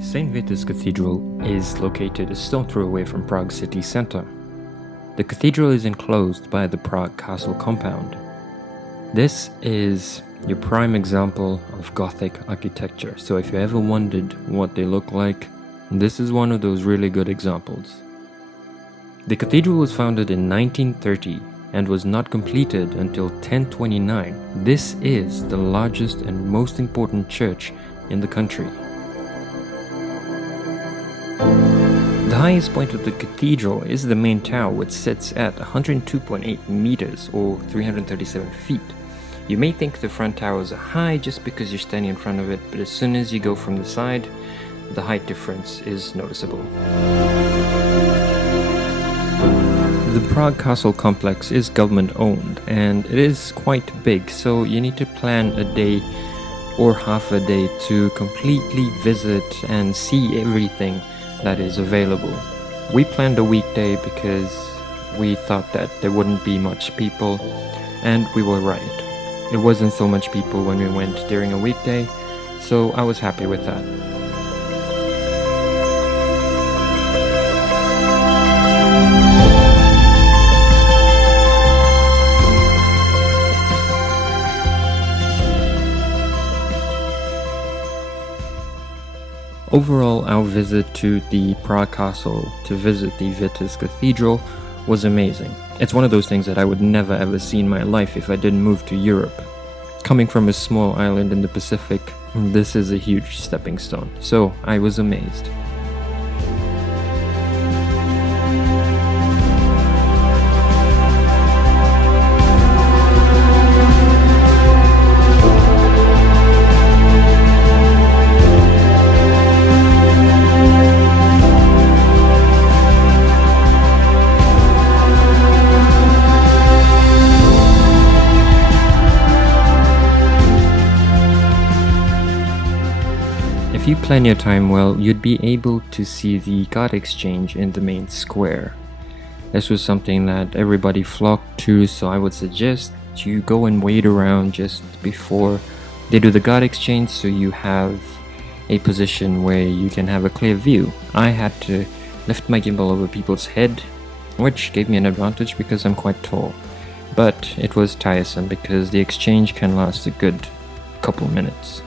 St. Vitus Cathedral is located a stone throw away from Prague city centre. The cathedral is enclosed by the Prague Castle compound. This is your prime example of Gothic architecture, so if you ever wondered what they look like, this is one of those really good examples. The cathedral was founded in 1930 and was not completed until 1029. This is the largest and most important church in the country. The highest point of the cathedral is the main tower, which sits at 102.8 meters or 337 feet. You may think the front towers are high just because you're standing in front of it, but as soon as you go from the side, the height difference is noticeable. The Prague Castle complex is government owned and it is quite big, so you need to plan a day or half a day to completely visit and see everything that is available. We planned a weekday because we thought that there wouldn't be much people, and we were right. It wasn't so much people when we went during a weekday, so I was happy with that. Overall, our visit to the Prague Castle to visit the Vitus Cathedral was amazing. It's one of those things that I would never ever see in my life if I didn't move to Europe. Coming from a small island in the Pacific, this is a huge stepping stone, so I was amazed. If you plan your time well, you'd be able to see the God Exchange in the main square. This was something that everybody flocked to, so I would suggest you go and wait around just before they do the God Exchange so you have a position where you can have a clear view. I had to lift my gimbal over people's head, which gave me an advantage because I'm quite tall. But it was tiresome because the exchange can last a good couple minutes.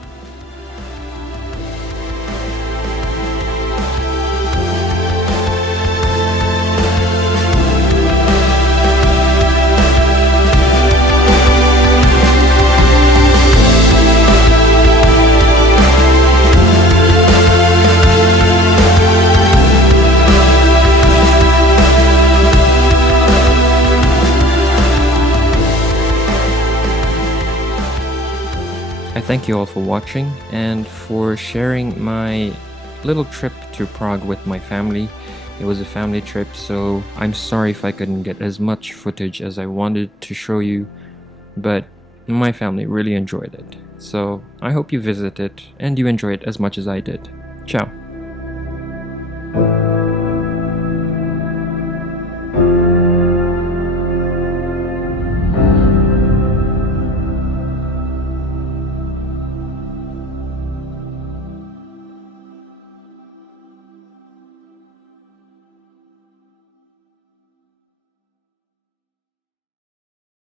I thank you all for watching and for sharing my little trip to Prague with my family. It was a family trip, so I'm sorry if I couldn't get as much footage as I wanted to show you, but my family really enjoyed it. So I hope you visit it and you enjoy it as much as I did. Ciao!